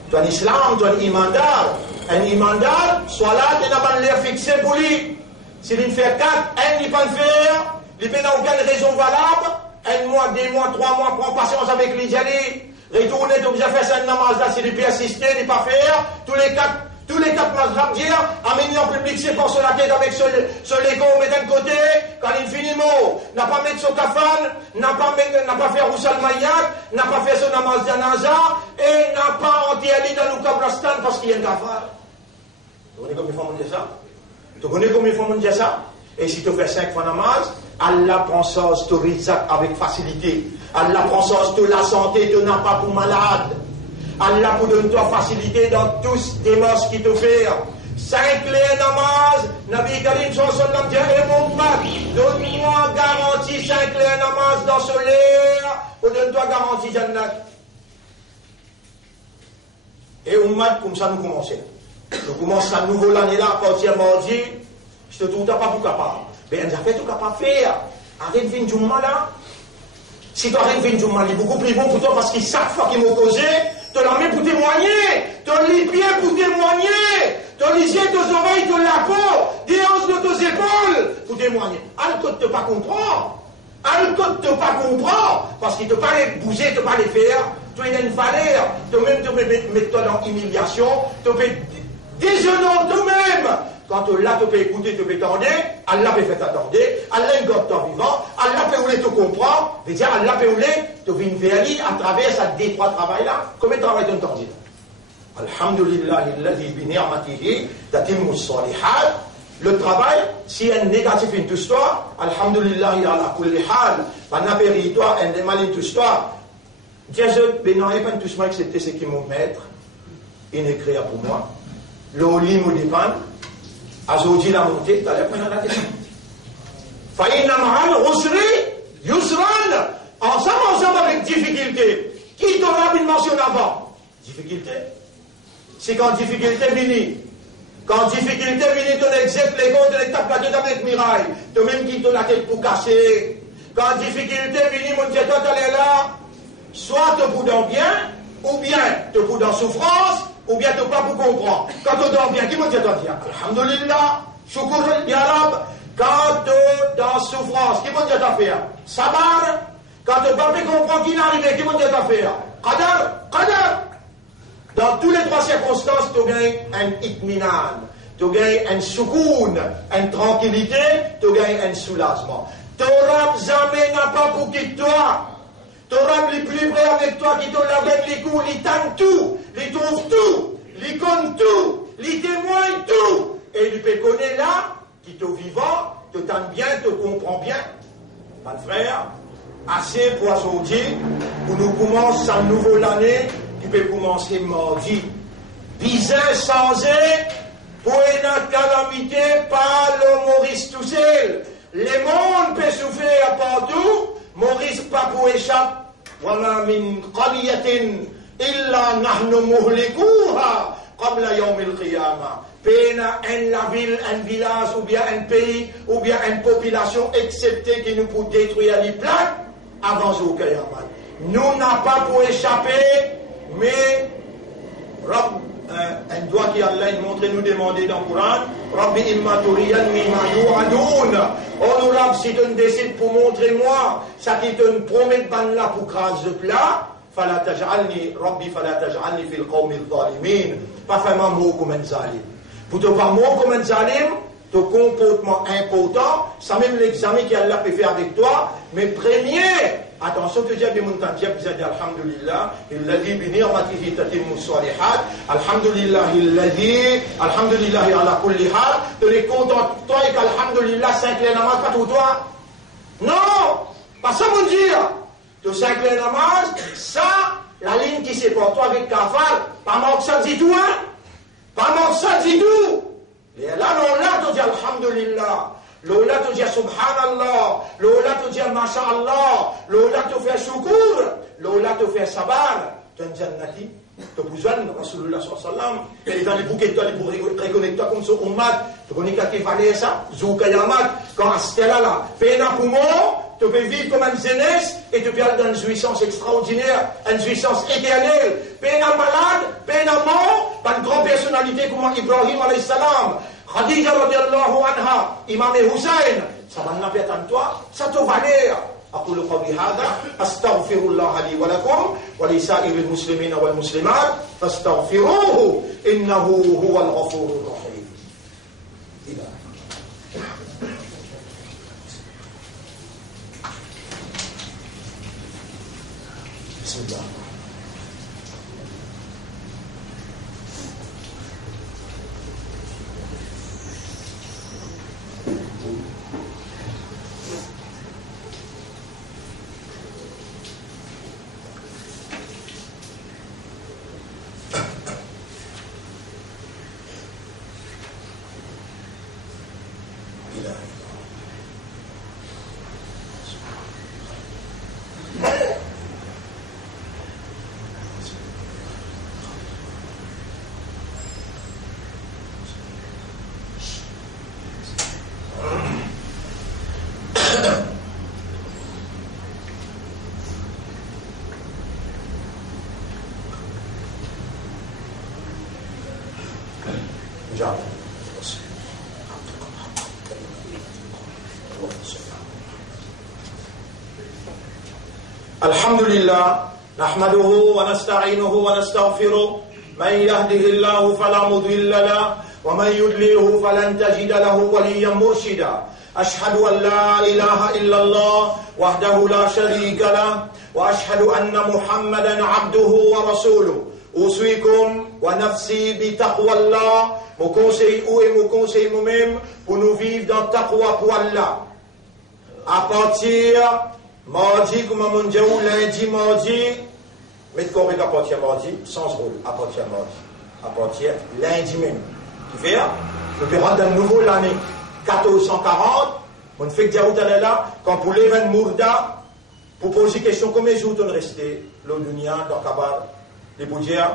Tu as l'islam, tu as l'imandar. Un imandar, soit là, tu n'as pas l'air fixé pour lui. S'il fait 4, il n'est pas le faire, il n'a aucune raison valable. 1 mois, 2 mois, 3 mois, prends patience avec lui, retourner, tu as déjà fait 5 namaz là, s'il peut assister, il n'est pas faire. Tous les 4 mazhab dire, amener en public, c'est pour se la tête avec ce Lego, mettre d'un côté, quand il finit mot, n'a pas mettre son kafan, n'a pas fait Roussal Mayak, n'a pas fait son namaz d'Anaza, et n'a pas anti-ali dans le Kablastan parce qu'il y a un kafar. Tu connais combien de fois on dit ça? Tu connais combien de fois on dit ça? Et si tu fais 5 fois namaz, Allah prend ça, tu rizak avec facilité. Allah prend ça, tu la santé, tu n'as pas pour malade. Allah pour donner-toi facilité dans tous les démarches qui te fait. 5 les namaz, Nabi Karim sallam dit, et mon mat, donne-moi garantie 5 les namaz dans ce l'air, ou donne-toi garantie Jannat. Et Ummat, comme ça nous commençons. Nous commençons à nouveau l'année là, à partir de mardi, je te trouve pas pour capable. Mais on a fait tout capable de faire. Arrête de venir du mal là. Si tu arrêtes de venir du mal, il est beaucoup plus bon pour toi parce que chaque fois qu'il m'a causé, tu l'as mis pour témoigner, tu les pieds pour témoigner, tu les yeux, tes oreilles, de la peau, des hanches de tes épaules pour témoigner. Alcool ne te pas comprendre. Alcool ne te pas comprendre parce qu'il ne te pas les bouger, ne te pas les faire. Tu as une valeur, toi-même tu peux mettre toi dans l'humiliation, tu peux déjeunant toi-même. Quand Allah te peut écouter, te peut t'entendre, Allah peut faire t'attendre, Allah garde toi vivant, Allah peut voulait te comprendre, veut dire Allah peut voulait te venir vers lui à travers ce détroit travail là. Combien de travail tu entends dire? Alhamdulillah, alladhi bi ni'matihi tatimmu s-salihat. Le travail, si un négatif in toute histoire, Alhamdulillah, il a la kulli hal, un apéritoire, un mal in toute histoire. Dieu, je n'en ai pas tout ça excepté ce qui mon maître, il écrit pour moi. Le lit me dépend. Aujourd'hui, la montée, tu as l'air de la question. Faïna Mahal, Rosri, Yusran, ensemble avec difficulté. Qui t'aura une mention avant? Difficulté. C'est quand difficulté vient. Quand difficulté vient, tu exerces les comptes, tu tapes la tête avec miraille. Tu même qui te la tête pour casser. Quand difficulté vient, mon Dieu, toi, tu es là. Soit tu peux dans bien, ou bien tu peux dans souffrance, ou bien tu pas pour comprendre. Quand tu dors bien, qui m'a dit à toi dire Alhamdulillah, Shukr ya Rab. Quand tu dans souffrance, qui m'a dit à toi faire Sabar. Quand tu pas comprendre qui n'est arrivé, qui m'a dit à toi faire Qadar, Qadar. Dans toutes les 3 circonstances, tu gagnes un itminan, tu gagnes un soukoun, une tranquillité, tu gagnes un soulagement. Tu n'auras jamais n'a pas pour qui toi. Tu auras les plus près avec toi qui te lavent les coups, ils tannent tout, ils trouvent tout, ils connaissent tout, ils témoignent tout. Et il peut connaître là, qui te vivant, te tanne bien, te comprend bien. Mon frère, assez pour aujourd'hui, pour nous commencer une nouvelle année, qui peut commencer mardi. Bizarre sans pour une calamité par le Maurice tout seul. Le monde peut souffrir partout. Maurice pas pour échapper. وَمَا مِنْ قَرْيَةٍ إِلَّا نَحْنُ مُهْلِكُوهَا قَبْلَ يَوْمِ الْقِيَامَةِ. Pena la ville, un village, ou bien un pays, ou bien une population, excepté qui nous peut détruire les plaques avant le Qiyamah. Nous n'avons pas pour échapper, mais un doigt qui Allah montre nous demander dans le Coran, Rabbi imma turiyan mimma yu'adun. Oh nous Rab, si tu me décides pour montrer moi, ça qui te promet de là pour craser ce plat, fala taj'alni, Rabbi fala taj'alni fil qawmi al-zalimin. Pas vraiment mot comme un zalim. Pour te pas mot comme un zalim, ton comportement important, ça même l'examen qu'Allah peut faire avec toi, mais premier, attention que j'ai des montagnes, j'ai dit alhamdulillah, alladhi bi ni'matihi tatimmu salihat, alhamdulillah, alhamdulillah ala kulli hal, te les contente-toi et qu'alhamdulillah, 5 les namaz, pas tout toi. Non, pas ça mon dire. Tout 5 les namaz, ça, la ligne qui c'est pour toi avec kafar, pas manque ça dit tout, hein? Pas manque ça dit tout. Et là, non, là, tu dis alhamdulillah. Lola tu dis subhanallah, lola tu dis masha'allah, lola tu fais shukr, lola tu fais sabar, tu es un jannati, tu besoin de Rasulullah sallallahu alayhi wa sallam, et dans les bouquets, tu as reconnecter comme ce ummat, tu connais qu'à qui fallait ça, zoukayamat, quand c'était là, fais un poumon, tu peux vivre comme une jeunesse, et tu peux aller dans une jouissance extraordinaire, une jouissance éternelle, fais un malade, fais un mort, par une grande personnalité comme Ibrahim alayhi salam, Khadija radiallahu anha, Imam Hussein, ça va n'appeler à toi, ça te valait. أقول قولي هذا أستغفر الله لي ولكم ولسائر المسلمين والمسلمات فاستغفروه إنه هو الغفور الرحيم. بسم الله. الحمد لله نحمده ونستعينه ونستغفره من يهده الله فلا مضل له ومن يضلله فلن تجد له وليا مرشدا أشهد أن لا إله إلا الله وحده لا شريك له وأشهد أن محمدا عبده ورسوله أوصيكم ونفسي بتقوى الله mon conseil ou et mon conseil moi-même pour nous vivre dans taqwa pour Allah à partir mardi comme on dit lundi mardi mais correct à partir mardi sans rôle à partir mardi à partir lundi même qui fait nous verrons dans nouveau l'année 1440 on fait que Diaout là quand pour l'événement Mourda pour poser question combien de jours on resté le dunia dans Kabar les pour dire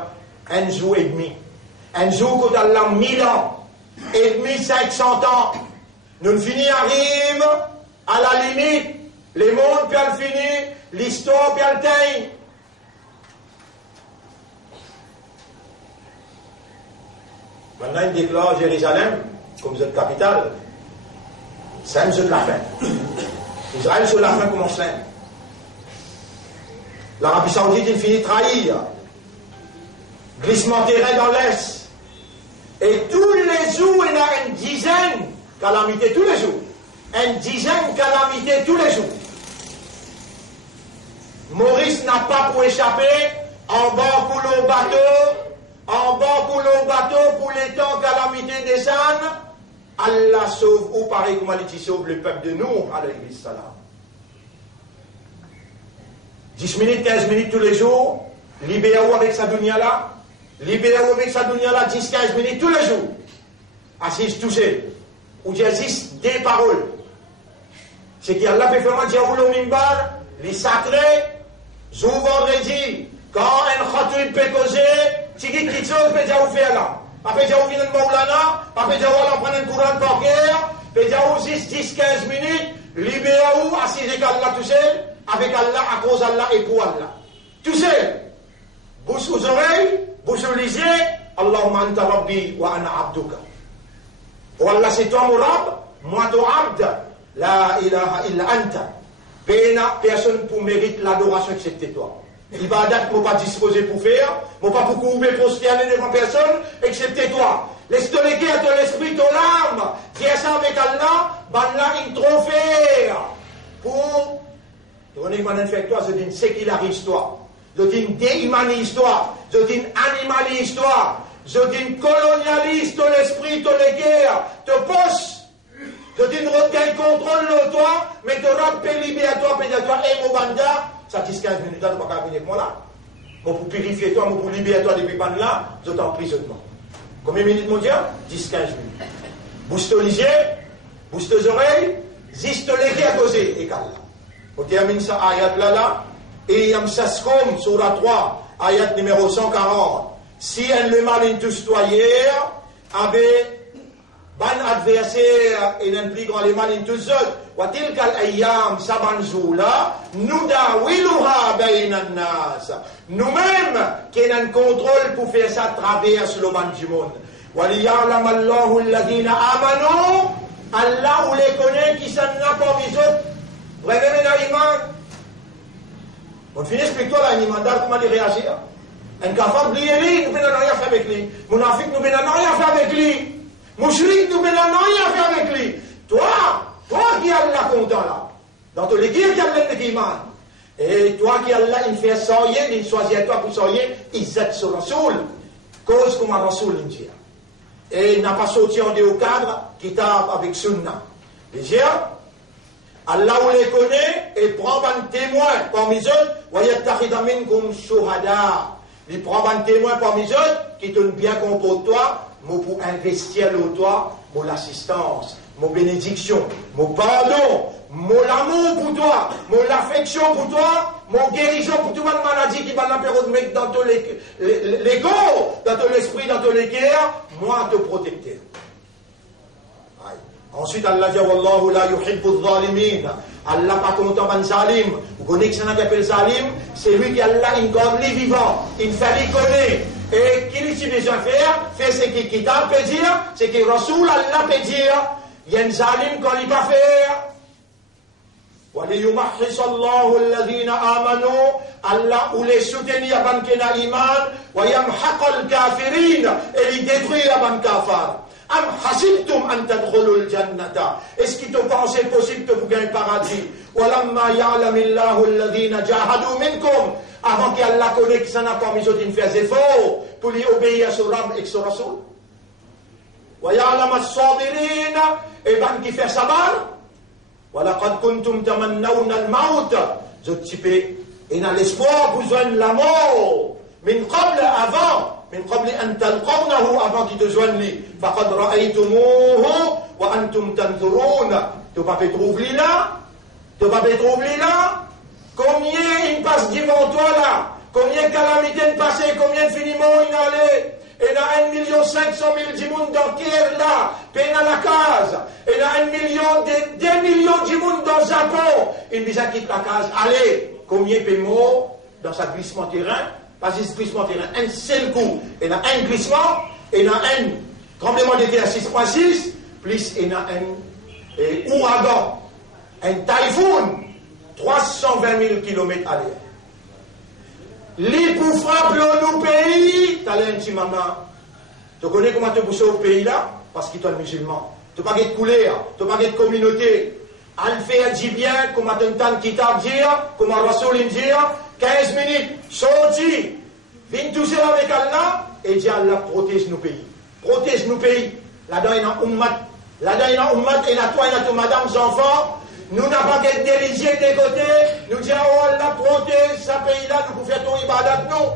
un jour et demi un jour qu'on a là 1000 ans et demi 500 ans nous finissons arrive à la limite les mondes puis elle finit l'histoire puis elle teint maintenant il déclare Jérusalem comme cette capitale c'est sur la fin Israël sur la fin commence là l'Arabie Saoudite il finit trahir glissement terrain dans l'Est et tous les jours il y a une dizaine de calamités tous les jours une dizaine de calamités tous les jours Maurice n'a pas pour échapper en bas pour le bateau pour les temps calamité des ânes Allah sauve ou pareil comme il sauve le peuple de nous alayhi salam 10 minutes 15 minutes tous les jours libérez-vous avec sa dunya là 10-15 minutes tous les jours assise touché ou j'assiste des paroles c'est qu'Allah fait vraiment dire au minbar les sacrés zou vendredi quand un khatib peut causer si quelque chose peut dire faire là après dire venir Maulana après dire on prendre un courant de bancaire peut dire 10-15 minutes libérez-vous assise avec Allah touché avec Allah à cause d'Allah et pour Allah touché bouche aux oreilles bouche aux yeux Allahumma anta rabbi wa ana abduka oh Allah c'est toi mon Rabb moi ton abd la ilaha illa anta personne pour mérite l'adoration excepté toi ibadat ne pas disposer pour faire ne pas pour couvrir prosterner devant personne excepté toi laisse-toi léguer à ton esprit ton âme tiens ça avec Allah ban là une trophée pour donner qu'on a fait toi sécularisme-toi, une déhumanise-toi, une animalise-toi, une colonialiste l'esprit, les guerres, te pose, une regain contrôle le toi, mais te rappelle libère-toi, pédère-toi, et mon banda, ça 10-15 minutes, tu ne peux pas venir avec moi là. Pour purifier toi, pour libérer toi depuis pan là, je t'emprisonnement. Combien de minutes, mon Dieu? 10-15 minutes. Bouge tes yeux, bouge tes oreilles, ziste les à causer, et calme. On termine ça, ayat là, et yam saskom, sur la 3, ayat numéro 140. Si elle le mal in tous toyer, avec ban adversaire et n'implique les mal in tous autres, watil kal ayam sabanzoula, nous dawiluha bainan nas. Nous-mêmes, qui avons un contrôle pour faire ça traverse le ban du monde. Waliya'lam Allahu alladhina amanu, Allah ou les connaît qui s'en a comme les autres. Vraiment, l'animal. On finit, explique-toi l'animal, comment il réagit. Un cafard, oubliez-lui, nous ne pouvons rien faire avec lui. Mounafik, nous ne pouvons rien faire avec lui. Mouchrik, nous ne pouvons rien faire avec lui. Toi qui as la content là, dans tous les guerres qui a l'iman, et toi qui as là, il fait soyer, il choisit toi pour soyer, il zette sur le Rasoul, cause comme un Rasoul indien. Et il n'a pas sorti en au cadre, qui tape avec Sunna. Les gens, Allah ou les connaît, et prend un témoin parmi eux, voyez, tachidamin comme shuhada. Il prend un témoin parmi eux, qui te bien compte toi, pour investir le toi, pour l'assistance, mon bénédiction, mon pardon, mon amour pour toi, mon affection pour toi, mon guérison pour toute la maladie qui va l'apéro de mettre dans tous les corps, dans tout l'esprit, dans tous les guerres, moi te protecter. Ensuite, Allah dit Wallahu la yuhibbu zalimin. Allah pas content ban zalim. Vous connaissez ce qu'on appelle zalim? C'est lui qui Allah incarne les vivants. Il fait les connaître. Et qu'il a besoin de faire, fait ce qu'il Kitab peut dire, ce que Rasoul Allah peut dire. Il y a un zalim qu'on ne peut pas faire. وَلِيُمَحِّصَ اللَّهُ الَّذِينَ آمَنُوا Allah ou les soutenir ban kena iman, وَيَمْحَقَ الْكَافِرِينَ et les détruire ban kafar. Am hasibtum an tadkhulul jannata. Est-ce qu'il te pensait possible que vous gagnez le paradis? Walamma ya'lamillahu alladhina jahadu minkum. Avant qu'Allah connaisse que ça n'a pas mis aucune faire efforts pour lui obéir à son Rabb et son Rasoul. Wa ya'lam as-sabirina et ban qui fait sabar. Wa laqad kuntum tamannawna al-maut. Je type et dans l'espoir vous joignent la mort. Min qabl avant. من قبل أن تلقونه avant qu'il te joigne lui فقد رأيتموه وأنتم تنظرون tu vas pas trouver là combien il passe devant toi là combien de calamités de passé combien de finiment il allait et là 1,5 million du monde dans Kiev là peine à la case et là 2 millions du monde dans le Japon il dit ça quitte la case allez combien de morts dans sa glissement terrain. Pas un glissement terrain, un seul coup, il y a un glissement, il y a un tremblement de terre 6.6, plus il y a un ouragan, un typhoon, 320 000 km à l'heure. Les pour frapper nos pays, tu as un petit maman. Tu connais comment tu pousses au pays là? Parce qu'il est musulman. Tu n'as pas de couleur, tu n'as pas de communauté. Al-Fait dit bien, comme un kitab dire, comme un Rasoul dire, 15 minutes, sorti, viens toucher avec Allah, et dit Allah protège nos pays. Protège nos pays. Là-dedans, il y a un ummat. Là-dedans, il y a un ummat, et là, toi, il y a tous madame, enfants. Nous n'avons pas qu'à être déligiés des côtés. Nous disons, oh Allah protège ce pays-là, nous pouvons faire ton ibadat, non.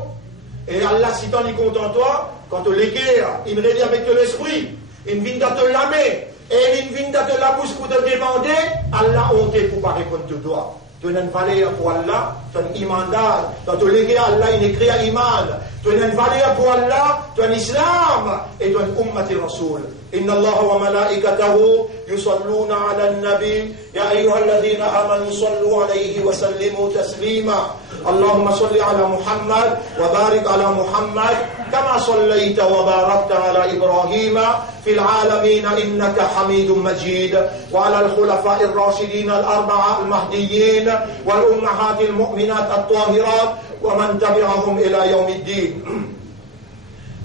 Et Allah, si t'en es content, toi, quand tu les guerres, il réunit avec l'esprit, il vient dans te lamer, et il vient dans la bouche pour te demander, Allah honte pour pas répondre te doigt. Tu as une valeur pour Allah, tu as un iman. Dans ton légué, Allah, il écrit à iman. Tu as une valeur pour Allah, tu as un islam, et tu as une ummati rasoul. Inna Allah wa malaikatahu yusalluna ala nabi. Ya ayyuha alladhina amanu sallu alayhi wa sallimu taslima. اللهم صل على محمد وبارك على محمد كما صليت وباركت على إبراهيم في العالمين إنك حميد مجيد وعلى الخلفاء الراشدين الأربعة المهديين والأمهات المؤمنات الطاهرات ومن تبعهم إلى يوم الدين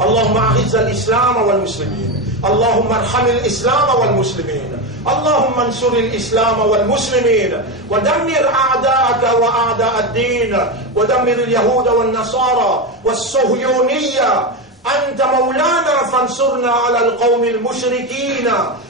اللهم أعز الإسلام والمسلمين اللهم ارحم الإسلام والمسلمين، اللهم انصر الإسلام والمسلمين، ودمر أعداءك وأعداء الدين، ودمر اليهود والنصارى والصهيونية. أنت مولانا فانصرنا على القوم المشركين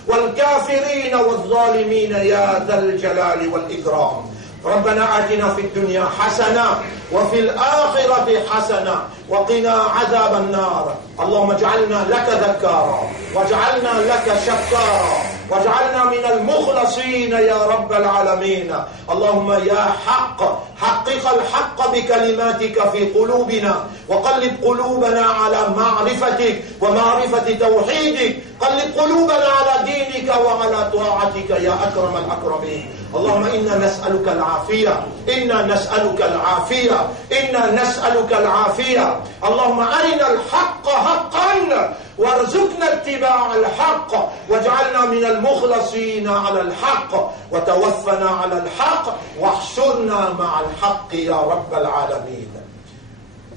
والكافرين والظالمين يا ذا الجلال والإكرام. ربنا آتنا في الدنيا حسنة وفي الآخرة حسنة وقنا عذاب النار. اللهم اجعلنا لك ذكارا واجعلنا لك شكارا واجعلنا من المخلصين يا رب العالمين. اللهم يا حق حقق الحق بكلماتك في قلوبنا، وقلب قلوبنا على معرفتك ومعرفة توحيدك، قلب قلوبنا على دينك وعلى طاعتك يا أكرم الأكرمين. اللهم إنا نسألك العافية، إنا نسألك العافية، إنا نسألك العافية. اللهم أرنا الحق حقا وارزقنا اتباع الحق، واجعلنا من المخلصين على الحق، وتوفنا على الحق، واحشرنا مع الحق يا رب العالمين.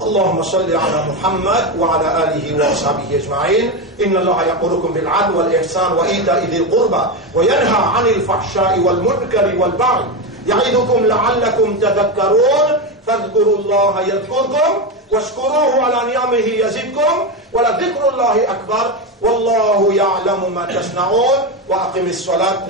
اللهم صل على محمد وعلى آله وصحبه أجمعين. إن الله يأمركم بالعدل والإحسان وإيتاء ذي القربى وينهى عن الفحشاء والمنكر والبغي يعظكم لعلكم تذكرون. فاذكروا الله يذكركم واشكروه على نعمه يزدكم ولذكر الله أكبر والله يعلم ما تصنعون. وأقم الصلاة.